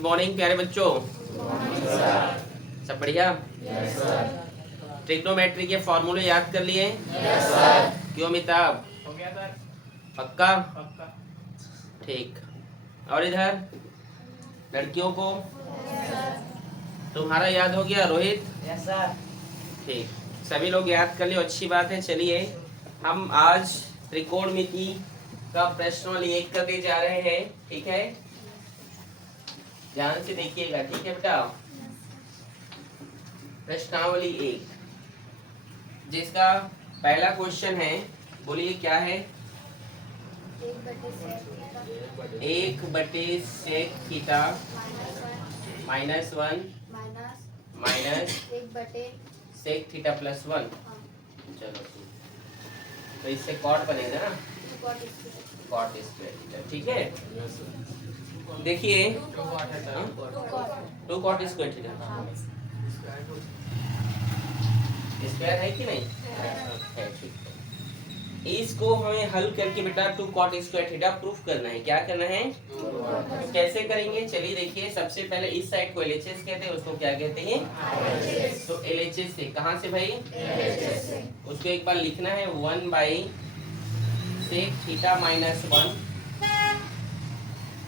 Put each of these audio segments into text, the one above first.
Good morning प्यारे बच्चों। सब बढ़िया। ट्रिग्नोमेट्री के फॉर्मूले याद कर लिए? क्यों अमिताभ? हो गया सर। पक्का? पक्का। ठीक। और इधर लड़कियों को? तुम्हारा याद हो गया रोहित? Yes sir. ठीक, सभी लोग याद कर लियो, अच्छी बात है। चलिए हम आज त्रिकोणमिति का प्रश्नावली 1 करने जा रहे हैं, ठीक है? ध्यान से देखिएगा, ठीक है बेटा? प्रश्नावली 1 जिसका पहला क्वेश्चन है, बोलिए क्या है? 1/sec theta -1 minus sec theta +1। चलो तो इससे कॉट बनेगा ना, कॉट स्क्वायर थीटा, ठीक है? देखिए 2 कॉट स्क्वायर थीटा स्क्वायर है कि नहीं है, ठीक है। इसको हमें हल करके बेटा 2 कॉट स्क्वायर थीटा प्रूफ करना है। क्या करना है? तो कैसे करेंगे? चलिए देखिए, सबसे पहले इस साइड को LHS कहते हैं, उसको क्या कहते हैं? तो LHS से कहाँ से भाई? उसको एक बार लिखना है 1/sec थीटा -1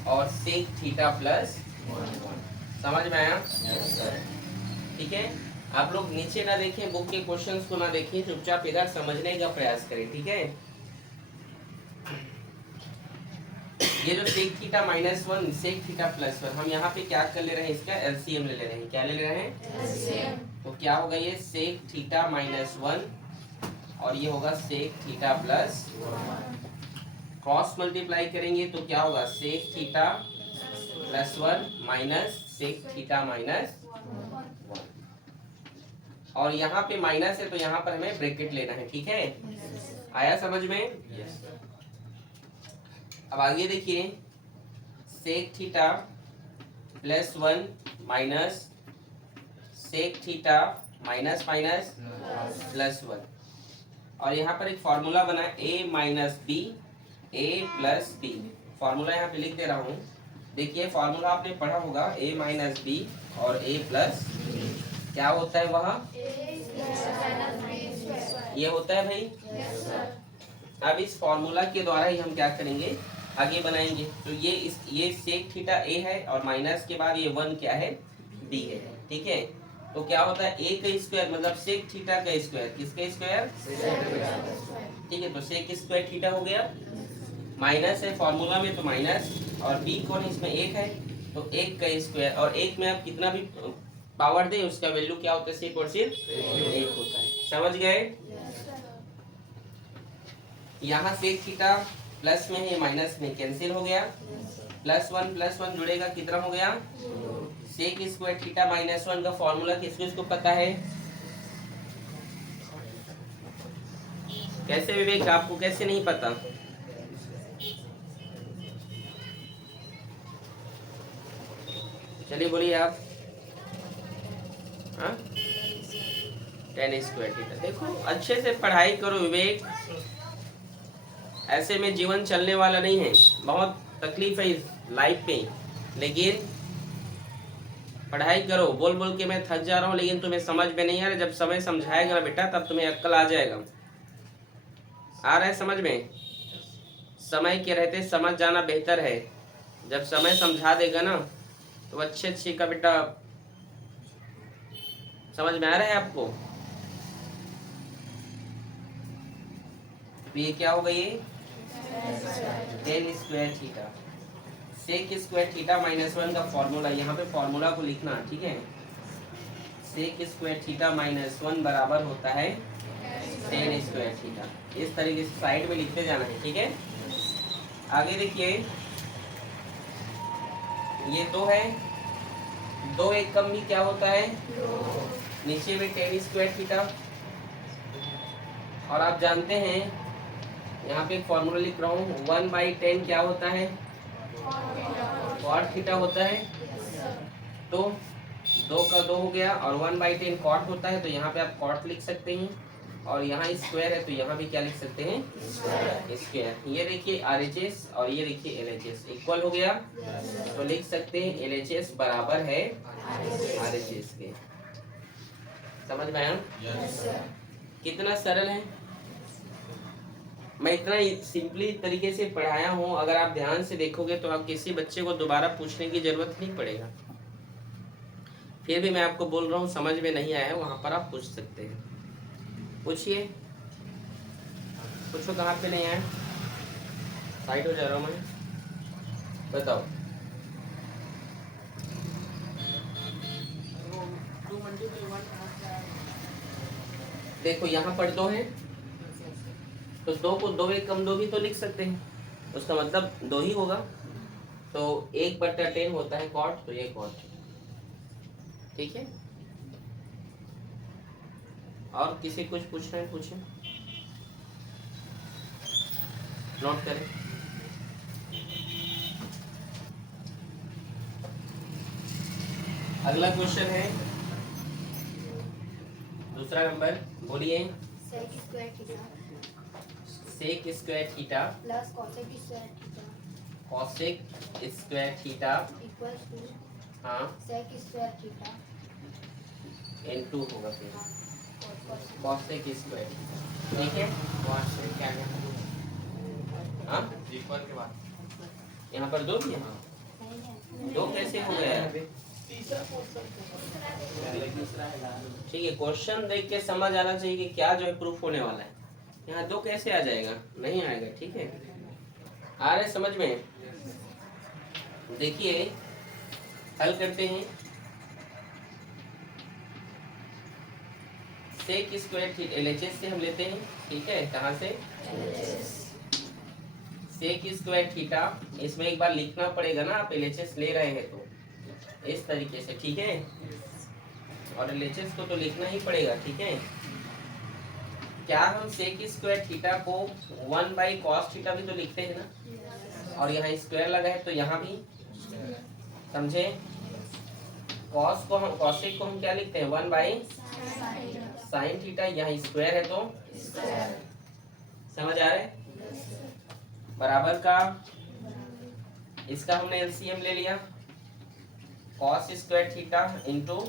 और sec थीटा +1। समझ में आया? ठीक है, आप लोग नीचे ना देखें, बुक के क्वेश्चंस को ना देखें, चुपचाप इधर समझने का प्रयास करें, ठीक है? ये जो sec थीटा -1 sec थीटा +1, हम यहाँ पे क्या कर ले रहे हैं? इसका LCM ले रहे हैं। क्या ले रहे हैं? LCM। तो क्या होगा ये? sec थीटा -1 और ये होगा sec थीटा +1। क्रॉस मल्टीप्लाई करेंगे तो क्या होगा? sec theta +1 minus sec theta -1। और यहाँ पे माइनस है तो यहाँ पर हमें ब्रैकेट लेना है, ठीक है? आया समझ में? अब आगे देखिए, sec theta +1 minus sec theta minus +1। और यहाँ पर एक फॉर्मूला बना है a - b a + b। Formula यहाँ पे लिख दे रहा हूँ। देखिए फॉर्मूला आपने पढ़ा होगा, a - b और a + क्या होता है वहाँ? ये होता है भाई। अब इस फॉर्मूला के द्वारा ही हम क्या करेंगे? आगे बनाएंगे। तो ये sec थीटा a है और माइनस के बाद ये 1 क्या है? b है, ठीक है? तो क्या होता है? a का स्क्वायर मतलब sec थीटा का स्क्वायर। किसका स्क्वायर? ठीक है, तो sec स्क्वायर थीटा हो गया। माइनस है फॉर्मूला में तो माइनस, और b कौन है? इसमें 1 है तो 1 का स्क्वायर, और 1 में आप कितना भी पावर दे उसका वैल्यू क्या होता है? सिर्फ और सिर्फ 1 होता है। समझ गए? यहाँ sec थीटा प्लस में है, माइनस में कैंसिल हो गया। +1 जुड़ेगा, कितना हो गया? sec स्क्वायर थीटा -1 का फॉर्मूला किसको पता है? कैसे विवेक, आपको कैसे नहीं पता? चलिए बोलिए आप। हाँ, tan स्क्वायर थीटा। देखो अच्छे से पढ़ाई करो विवेक, ऐसे में जीवन चलने वाला नहीं है। बहुत तकलीफ है इस लाइफ में, लेकिन पढ़ाई करो। बोल बोल के मैं थक जा रहा हूँ, लेकिन तुम्हें समझ में नहीं आ रहा। जब समय समझाएगा ना बेटा, तब तुम्हें अक्ल आ जाएगा। आ रहा है समझ में? समय के रहते समझ जाना बेहतर है। जब समय समझा देगा ना तो अच्छे का बेटा समझ में आ रहा है आपको? तो ये क्या होगा? ये tan square theta sec square theta -1 का फॉर्मूला, यहाँ पे फॉर्मूला को लिखना, ठीक है? sec स्क्वायर थीटा -1 बराबर होता है tan स्क्वायर थीटा। इस तरीके से साइड में लिखते जाना है, ठीक है? आगे देखिए, ये 2 है, 2 एक कम भी क्या होता है? नीचे में tan स्क्वायर थीटा। और आप जानते हैं, यहाँ पे एक फॉर्मूला लिख रहा हूँ, 1/10 क्या होता है? cot थीटा होता है। तो 2 का 2 हो गया, और 1/10 cot होता है, तो यहाँ पे आप cot लिख सकते हैं। और यहाँ स्क्वायर है तो यहाँ भी क्या लिख सकते हैं स्क्वायर। ये देखिए RHS और ये देखिए LHS इक्वल हो गया, तो लिख सकते हैं LHS बराबर है RHS के। समझ में आया? कितना सरल है। मैं इतना सिंपली तरीके से पढ़ाया हूँ, अगर आप ध्यान से देखोगे तो आप किसी बच्चे को दोबारा पूछने की जरूरत नहीं पड़ेगा। फिर भी मैं आपको बोल रहा हूँ, समझ में नहीं आया वहाँ पर आप पूछ सकते हैं। पूछिए, पूछो कहाँ पे नहीं आया। साइड हो जा रहा हूँ मैं, बताओ। देखो यहाँ पर 2 है, तो 2 को 2 एक कम 2 भी तो लिख सकते हैं, उसका मतलब 2 ही होगा। तो 1/10 होता है कॉट, तो ये कॉट। ठीक है, और किसी कुछ पूछना है पूछे, नोट करें। अगला क्वेश्चन है दूसरा नंबर, बोलिए। Sec square theta sec square theta plus cosec square theta cosec square theta equals to हाँ सेक स्क्वायर थीटा n2 होगा फिर और कॉसेक स्क्वायर थीटा। ठीक है, वहाँ से क्या है हाँ इक्वल के बाद यहाँ पर 2 भी है। नहीं है 2 कैसे हो गया है? ठीक है, क्वेश्चन देख के समझ आना चाहिए कि क्या जो है प्रूफ होने वाला है। यहाँ 2 कैसे आ जाएगा? नहीं आएगा। ठीक है, आ रहे समझ में? देखिए हल करते हैं। सेक स्क्वायर थीटा LHS से हम लेते हैं। ठीक है, कहाँ से? सेक स्क्वायर थीटा, इसमें एक बार लिखना पड़ेगा ना, आप LHS ले रहे हैं तो इस तरीके से। ठीक है, और LHS को तो लिखना ही पड़ेगा। ठीक है, क्या हम सेक स्क्वायर थीटा को 1/cos थीटा भी तो लिखते हैं ना, और यहाँ स्क्वायर लगा है तो यहाँ भी, समझे? कॉस को हम कॉसेक को हम क्या लिखते हैं 1/sin थीटा, यहाँ स्क्वायर है तो समझ आ रहा है? बराबर का इसका हमने LCM ले लिया, cos square theta into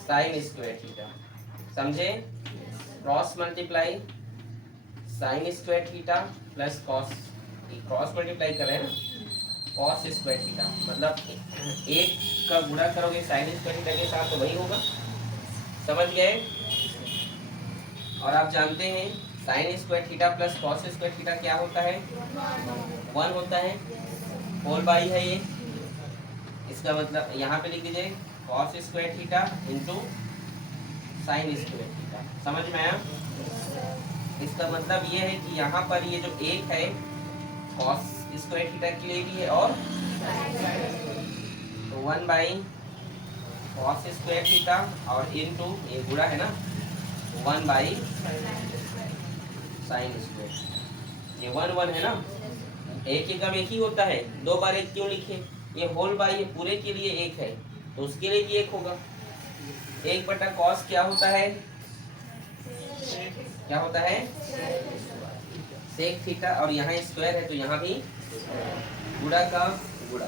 sine square theta, समझे? Cross multiply sine square theta plus cos, cross multiply कर रहे हैं ना, कॉस स्क्वायर थीटा मतलब 1 का गुणा करोगे साइन स्क्वायर थीटा के साथ तो वही होगा। समझ गए? और आप जानते हैं sign square theta plus cos square theta क्या होता है? 1 होता है, होल बाई है ये। इसका मतलब यहाँ पे लिख दीजिए cos square theta into sine square theta. समझ में आया? इसका मतलब ये है कि यहाँ पर ये जो 1 है कॉस स्क्वायर थीटा के लिए भी है, और तो 1/cos स्क्वायर थीटा और इनटू ये गुणा है ना 1/sin स्क्वायर। ये 1 है ना, एक ही कम एक ही होता है, 2 बार 1 क्यों लिखे? ये होल बाई है, पूरे के लिए 1 है तो उसके लिए भी 1 होगा। 1/cos क्या होता है? क्या होता है? सेक थीटा, और यहाँ स्क्वायर है तो यहाँ भी गुणा का गुणा।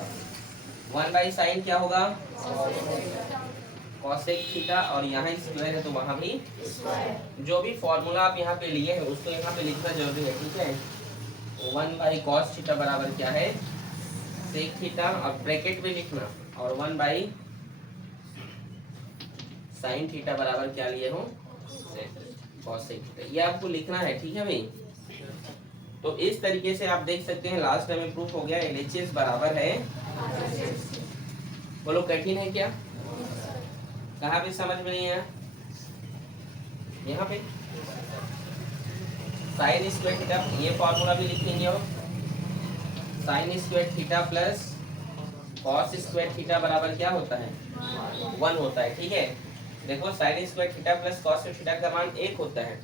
1/sin क्या होगा? कॉसेक थीटा, और यहाँ स्क्वायर है तो वहाँ भी। जो भी फॉर्मूला आप यहाँ पे लिए हैं उसको यहाँ पे लिखना जरूरी है। ठीक है, 1/cos थीटा बराबर क्या है? सेक थीटा, और ब्रैकेट में लिखना, और 1/sin थीटा बराबर क्या लिए हो? Cosec theta. ये आपको लिखना है। ठीक है भाई, तो इस तरीके से आप देख सकते हैं लास्ट में प्रूफ हो गया LHS बराबर है। बोलो कठिन है क्या? कहाँ पे समझ में नहीं आया? यहाँ पे साइन स्क्वायर थीटा, ये फॉर्मूला भी लिखेंगे, और sign square theta plus cos square theta बराबर क्या होता है? 1 होता है। ठीक है, देखो sign square theta plus cos theta का मान 1 होता है,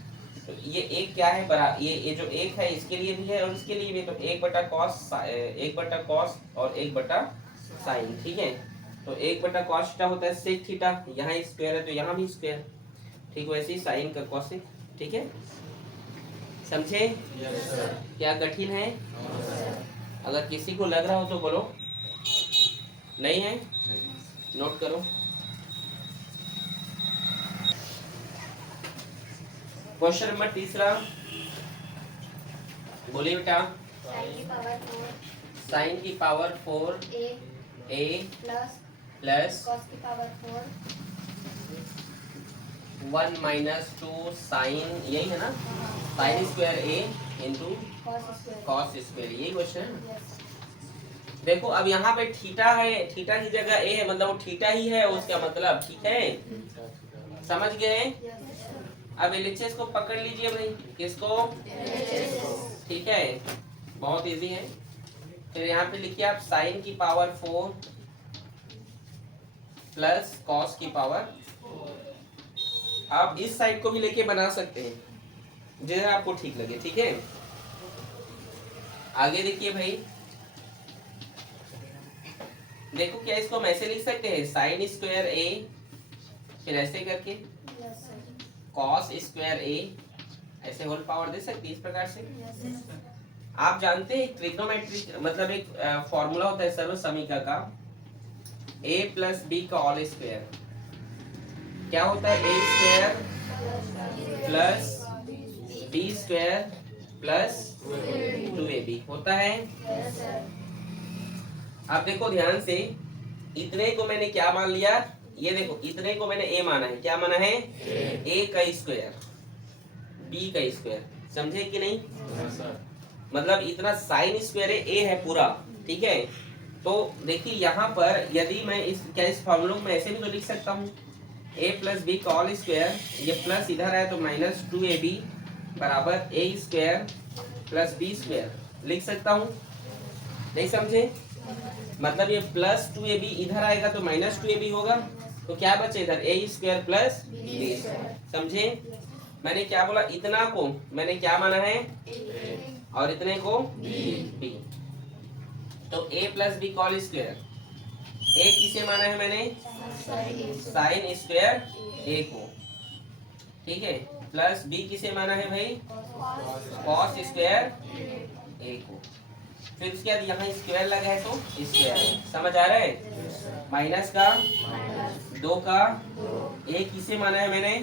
तो ये 1 क्या है? ये जो 1 है इसके लिए भी है और इसके लिए भी, तो 1/cos और 1/sin। ठीक है, तो 1/cos थीटा होता है सेक थीटा, यहाँ स्क्वायर है तो यहाँ भी स्क्वायर। ठीक, वैसे ही साइन का कॉसेक ठीक है, समझे? क्या कठिन है? अगर किसी को लग रहा हो तो बोलो, नहीं है? नोट करो। क्वेश्चन नंबर तीसरा, बोलिए बेटा। साइन की पावर 4 साइन की power 4 A A plus plus cos की पावर 4 1 माइनस 2 साइन, यही है ना, sine square A into cos square. Cos square, यही क्वेश्चन है। यस देखो अब यहाँ पे थीटा है, थीटा की जगह ए है, मतलब वो थीटा ही है उसका मतलब, ठीक है, समझ गए? यस अब एलएचएस को पकड़ लीजिए भाई, किसको? ठीक है, बहुत इजी है। फिर यहाँ पे लिखिए आप साइन की पावर 4 प्लस कॉस की पावर। आप इस साइड को भी लेके बना सकते हैं जैसे आपको ठीक लगे, ठीक है। आगे देखिए भाई, देखो क्या इसको हम ऐसे लिख सकते हैं, साइन स्क्वायर ए, फिर ऐसे करके यस सर। कॉस स्क्वायर ए, ऐसे होल पावर दे सकते हैं इस प्रकार से। यस आप जानते हैं ट्रिग्नोमेट्रिक मतलब एक फॉर्मूला होता है सर्व समीकरण का, a प्लस बी का ऑल स्क्वायर क्या होता है, a square plus b square plus 2ab होता है। Yes sir. आप देखो ध्यान से, इतने को मैंने क्या मान लिया, ये देखो इतने को मैंने a माना है, क्या माना है, a का स्क्वायर b का स्क्वायर, समझे कि नहीं? मतलब इतना साइन स्क्वायर है, a है पूरा, ठीक है। तो देखिए यहाँ पर यदि मैं इस फॉर्मूला में ऐसे भी तो लिख सकता हूँ, a प्लस बी का ऑल स्क्वायर, ये प्लस इधर है तो माइनस 2ab बराबर a square plus b square लिख सकता हूँ, नहीं समझे? मतलब ये प्लस 2ab इधर आएगा तो माइनस 2ab होगा, तो क्या बचे इधर, a square plus b square, समझे? मैंने क्या बोला, इतना को मैंने क्या माना है और इतने को b। तो a प्लस बी का ऑल स्क्वायर, a किसे माना है मैंने, साइन स्क्वायर a को, ठीक है, प्लस b किसे माना है भाई, कॉस स्क्वायर a को। फिर उसके बाद यहाँ स्क्वायर लगा है तो स्क्वायर, समझ आ रहा है? माइनस का 2 का a किसे माना है मैंने,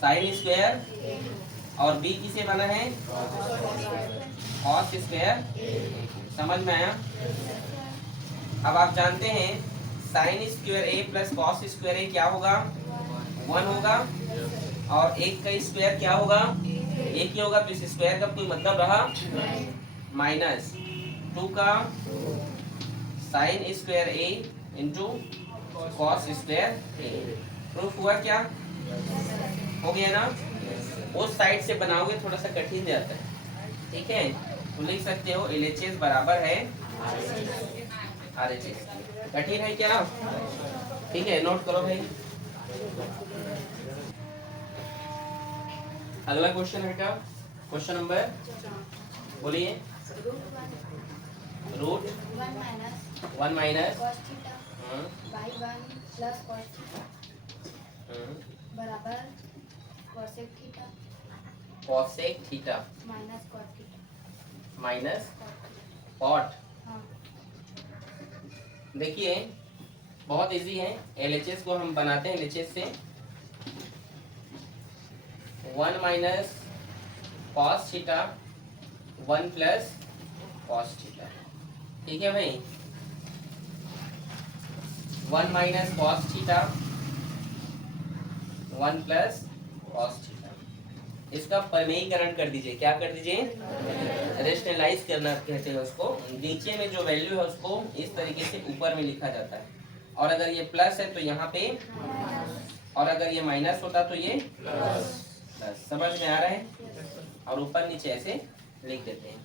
साइन स्क्वायर, और b किसे माना है, कॉस स्क्वायर, समझ में आया? अब आप जानते हैं sine square a plus cos square a क्या होगा, 1 होगा, और 1 का स्क्वायर क्या होगा, 1 ही होगा, तो इस स्क्वायर का कोई मतलब रहा, माइनस 2 का sine square a into cos square a। Proof हुआ क्या, हो गया ना? उस साइड से बनाओगे थोड़ा सा कठिन जाता है, ठीक है। तो लिख सकते हो LHS बराबर है RHS। कठिन है क्या, ठीक है, नोट करो भाई। अगला क्वेश्चन बेटा, क्वेश्चन नंबर बोलिए, root 1 minus cos theta by 1 plus cos theta बराबर cosec theta cosec theta minus cot theta. Minus cot. हाँ देखिए बहुत इजी है, LHS को हम बनाते हैं LHS से, 1 minus cos theta 1 plus cos theta, ठीक है भाई। 1 minus cos theta 1 plus cos theta, इसका परिमेयीकरण कर दीजिए, क्या कर दीजिए, रेशनलाइज करना कहते हैं उसको। नीचे में जो वैल्यू है उसको इस तरीके से ऊपर में लिखा जाता है, और अगर ये प्लस है तो यहाँ पे, और अगर ये माइनस होता तो ये प्लस। समझ में आ रहा है? और ऊपर नीचे ऐसे लिख देते हैं।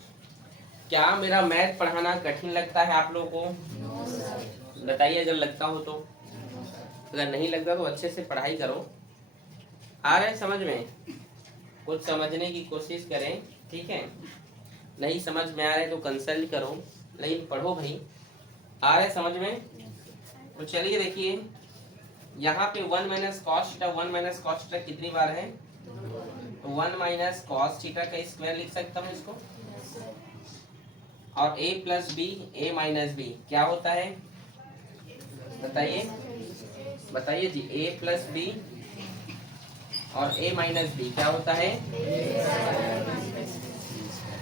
क्या मेरा मैथ पढ़ाना कठिन लगता है आप लोगों को? बताइए अगर लगता हो तो, अगर नहीं लगता तो अच्छे से पढ़ाई करो। आ रहा है समझ में? कुछ समझने की कोशिश करें, ठीक है। नहीं समझ में आ रहा है तो कंसल्ट करो, लेकिन पढ़ो भाई। आ रहा है समझ में? तो चलिए देखिए, यहाँ पे 1 minus cos theta 1 minus cos theta कितनी बार है, तो 1 माइनस कॉस थीटा का स्क्वायर लिख सकता हूँ इसको। और a plus b, a minus b क्या होता है बताइए, बताइए जी। a प्लस बी और a माइनस बी क्या होता है,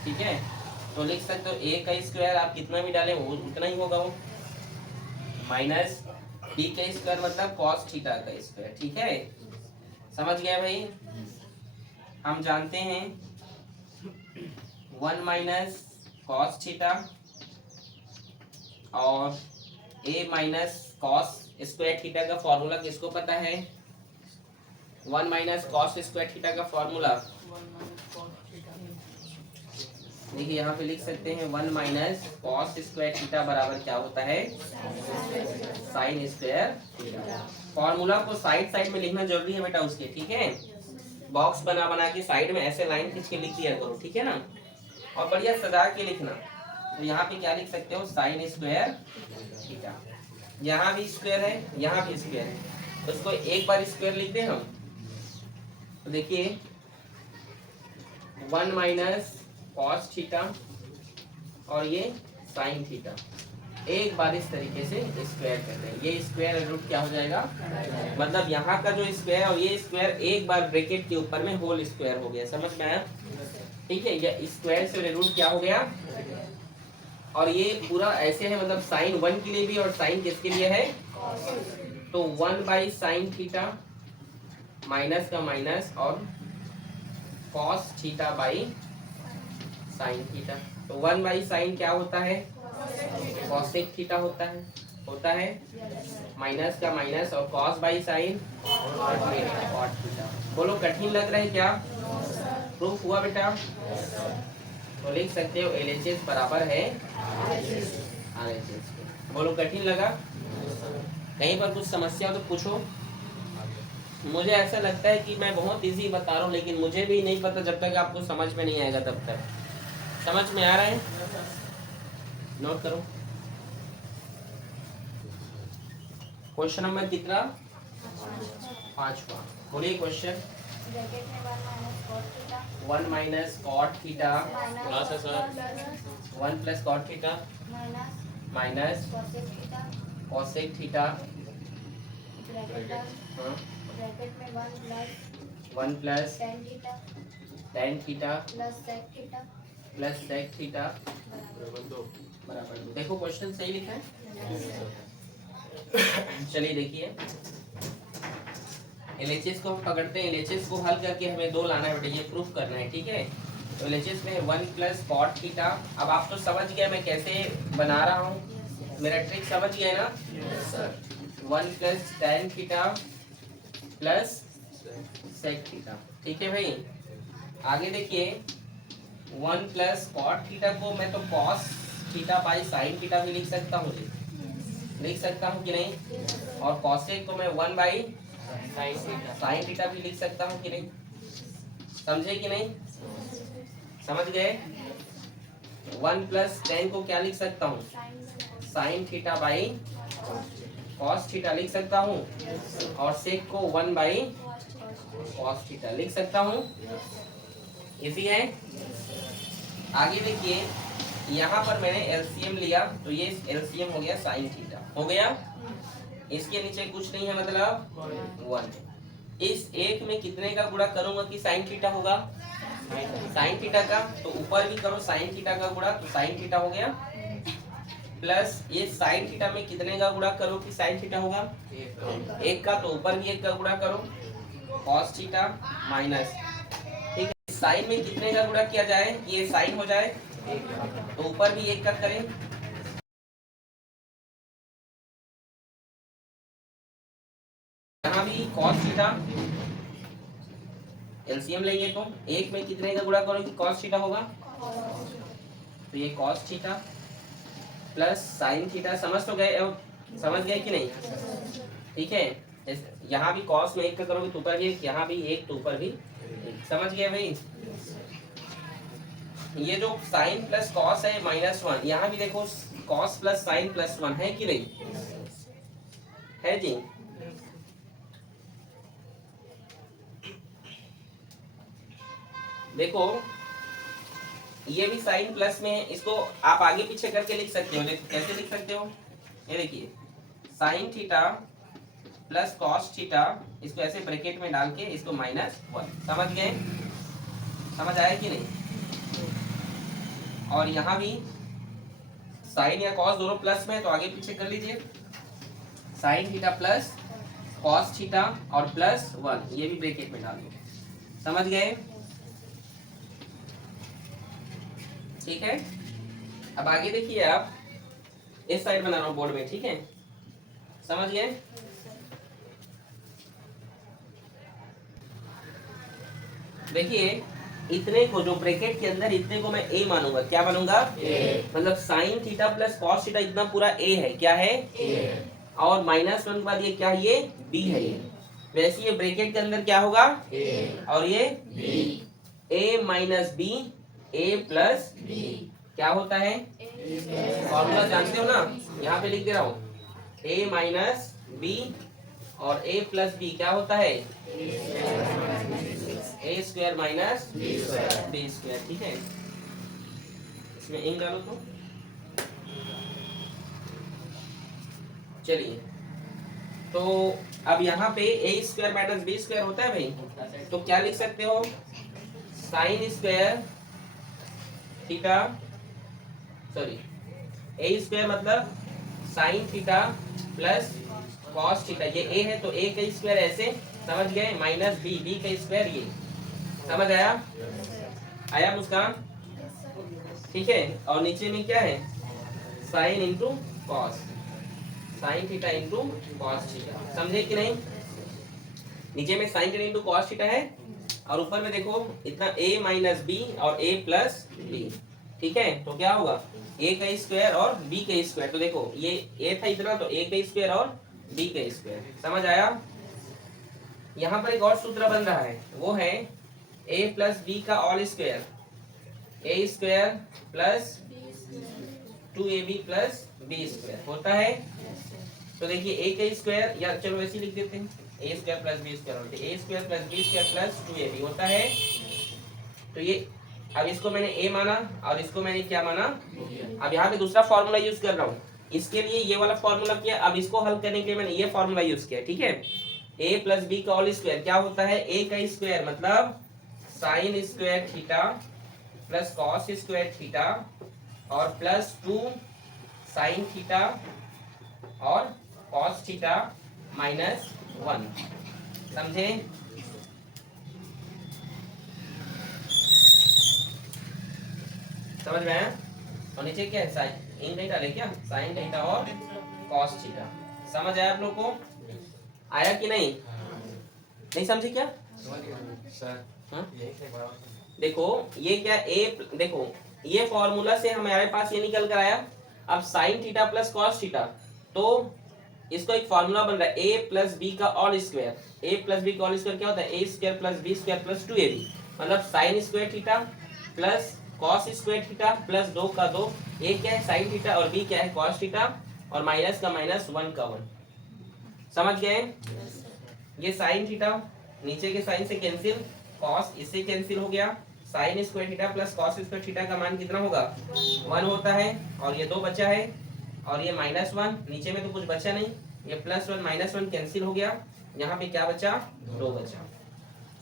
ठीक है। तो लिख सकते हो a का स्क्वायर आप कितना भी डालें वो उतना ही होगा, वो माइनस b का स्क्वायर मतलब कॉस थीटा का स्क्वायर, ठीक है। समझ गया भाई। हम जानते हैं 1 माइनस कॉस थीटा और a minus cos square theta का फॉर्मूला किसको पता है। 1 माइनस कॉस स्क्वायर थीटा का फॉर्मूला देखिए यहाँ पे लिख सकते हैं 1 माइनस कॉस स्क्वायर थीटा बराबर क्या होता है, साइन स्क्वायर थीटा। फॉर्मूला को साइड साइड में लिखना जरूरी है बेटा उसके, ठीक है। बॉक्स बना बना के साइड में ऐसे लाइन खींच के लिख दिया करो, ठीक है ना। और बढ़िया सजा के लिखना। तो यहाँ पे क्या लिख सकते हो, साइन स्क्वायर थीटा। यहाँ भी स्क्वायर है, यहाँ भी स्क्वायर है, तो उसको एक बार स्क्वायर लिख दें हम। तो देखिए 1 माइनस कॉस थीटा और ये साइन थीटा एक बार इस तरीके से स्क्वायर कर दें। ये स्क्वायर रूट क्या हो जाएगा, मतलब यहाँ का जो स्क्वायर और ये स्क्वायर एक बार ब्रैकेट के ऊपर में होल स्क्वायर हो गया। समझ में आया, ठीक है। ये स्क्वायर से रूट क्या हो गया, और ये पूरा ऐसे है, मतलब साइन 1 के लिए भी और साइन किसके लिए है, तो 1 बाई साइन थीटा माइनस का माइनस और cos theta by sine theta. तो 1 बाई साइन क्या होता है, कॉसेक थीटा होता है माइनस का माइनस और cos by sine cot theta. बोलो कठिन लग रहा है क्या, प्रूफ हुआ बेटा। तो लिख सकते हो LHS बराबर है RHS। बोलो कठिन लगा, कहीं पर कुछ समस्या हो तो पूछो। मुझे ऐसा लगता है कि मैं बहुत इजी बता रहा हूँ, लेकिन मुझे भी नहीं पता, जब तक आपको समझ में नहीं आएगा तब तक। समझ में आ रहा है, नोट करो। क्वेश्चन नंबर कितना, 5वां। बोलिए क्वेश्चन। ब्रैकेट में 1 minus cos theta 1 minus cot theta plus 1 plus cot theta minus cosec theta cosec theta bracket में 1 plus tan theta tan theta plus sec theta बराबर 2। देखो क्वेश्चन सही लिखा है। चलिए देखिए, LHS को हम पकड़ते हैं। LHS को हल करके हमें 2 लाना है बेटा, ये प्रूफ करना है, ठीक है। तो LHS में 1 प्लस कॉट थीटा। अब आप तो समझ गए मैं कैसे बना रहा हूँ, मेरा ट्रिक समझ गए ना। 1 plus tan theta plus sec theta, ठीक है भाई। आगे देखिए 1 प्लस कॉट थीटा को मैं तो cos theta by sine theta भी लिख सकता हूँ, लिख सकता हूँ कि नहीं। और कॉसेक को मैं 1 बाई साइन थीटा भी लिख सकता हूँ कि नहीं, समझे कि नहीं, समझ गए। 1 प्लस tan को क्या लिख सकता हूँ, sine theta by cos theta लिख सकता हूँ। और सेक को 1 बाई कॉस थीटा लिख सकता हूँ। इसी है। आगे देखिए यहाँ पर मैंने LCM लिया, तो ये LCM हो गया साइन थीटा, हो गया। इसके नीचे कुछ नहीं है, मतलब 1। इस एक में कितने का गुणा करूंगा कि साइन थीटा होगा, साइन थीटा का। तो ऊपर भी करो साइन थीटा का गुणा, तो साइन थीटा हो गया। प्लस ये साइन थीटा में कितने का गुणा करो कि साइन थीटा होगा, 1 का। तो ऊपर भी 1 का गुणा करो, कॉस थीटा माइनस, ठीक है। साइन में कितने का गुणा किया जाए, ये साइन हो जाए, तो ऊपर भी 1 का करें। यहाँ भी कॉस थीटा LCM लेंगे तो 1 में कितने का गुणा करो कि कॉस थीटा होगा, तो ये cos theta plus sine theta. समझ तो गए, अब समझ गए कि नहीं, ठीक है। यहाँ भी कॉस में 1 का करोगे तो ऊपर भी 1, यहाँ भी 1 तो ऊपर भी 1। समझ गए भाई। ये जो साइन प्लस कॉस है -1, यहाँ भी देखो कॉस प्लस साइन प्लस 1 है कि नहीं, है जी। देखो ये भी साइन प्लस में है, इसको आप आगे पीछे करके लिख सकते हो। देखो कैसे लिख सकते हो, ये देखिए sign theta plus cos theta, इसको ऐसे ब्रैकेट में डाल के इसको -1। समझ गए? समझ आया कि नहीं? और यहाँ भी साइन या कॉस दोनों प्लस में है तो आगे पीछे कर लीजिए। Sign theta plus cos theta और +1, ये भी ब्रैकेट में डाल दो। समझ गए? ठीक है, अब आगे देखिए, आप इस साइड बना रहा हूं बोर्ड में, ठीक है? समझ गए? देखिए इतने को जो ब्रैकेट के अंदर, इतने को मैं ए मानूंगा। क्या मानूंगा? ए। मतलब sign theta plus cos theta इतना पूरा ए है। क्या है? ए। और -1 के बाद ये क्या है? ये बी है। ये वैसे ये ब्रैकेट के अंदर क्या होगा? ए। और ये बी। ए माइनस बी, ए प्लस बी क्या होता है? फॉर्मूला जानते हो ना, यहाँ पे लिख दे रहा हूँ। ए माइनस बी और ए प्लस बी क्या होता है? ए स्क्वायर माइनस बी स्क्वायर। ठीक है, इसमें इंक डालो तो। चलिए, तो अब यहाँ पे ए स्क्वायर माइनस बी स्क्वायर होता है भाई, तो क्या लिख सकते हो? साइन स्क्वायर थीटा, सॉरी ए स्क्वायर मतलब sign theta plus cos theta, ये ए है तो ए का स्क्वायर ऐसे, समझ गए? माइनस बी, बी का स्क्वायर ये। समझ आया? आया मुस्कान? ठीक है, और नीचे में क्या है? Sine into cos, sine theta into cos theta. समझे कि नहीं? नीचे में sine theta into cos theta है और ऊपर में देखो इतना a माइनस बी और a प्लस बी। ठीक है, तो क्या होगा? a का स्क्वायर और b का स्क्वायर। तो देखो ये a था इतना, तो a का स्क्वायर और b का स्क्वायर। समझ आया? यहाँ पर एक और सूत्र बन रहा है, वो है a प्लस बी का all square, a square plus 2ab plus b square होता है। तो देखिए a का स्क्वायर, या चलो ऐसे लिख देते हैं, a square plus b square होता है, a square plus b square plus 2ab होता है। तो ये अब इसको मैंने a माना और इसको मैंने क्या माना? अब यहाँ पे दूसरा फॉर्मूला यूज कर रहा हूँ। इसके लिए ये वाला फॉर्मूला किया, अब इसको हल करने के लिए मैंने ये फॉर्मूला यूज किया। ठीक है, a प्लस बी का होल स्क्वायर क्या होता है? a का स्क्वायर मतलब sine square theta plus cos square theta और +2 साइन थीटा और कॉस थीटा -1। समझे? समझ में आया? और नीचे क्या है? साइन इन नहीं डाले क्या? साइन थीटा और कॉस थीटा। समझ आया आप लोग को? आया कि नहीं? नहीं समझे क्या? सर हाँ? यही से बराबर। देखो ये क्या a, देखो ये फॉर्मूला से हमारे पास ये निकल कर आया। अब sine theta plus cos theta, तो इसको एक फॉर्मूला बन रहा है a प्लस बी का all square. a plus b का ऑल स्क्वायर क्या होता है? a square plus b square plus 2ab, मतलब sine square theta plus cos square theta plus 2 का 2, a क्या है? साइन थीटा और b क्या है? कॉस थीटा और माइनस का -1 का 1। समझ गए? ये साइन थीटा नीचे के साइन से कैंसिल, कॉस इससे कैंसिल हो गया, sign square theta plus cos square theta का मान कितना होगा? 1 होता है, और ये 2 बचा है और ये -1, नीचे में तो कुछ बचा नहीं, ये +1 -1 कैंसिल हो गया, यहाँ पे क्या बचा? 2 बचा।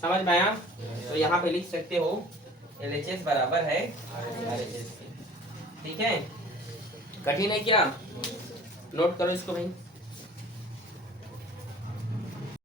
समझ में आया? तो यहाँ पे लिख सकते हो LHS बराबर है RHS के। ठीक है, कठिन है क्या? नोट करो इसको भाई।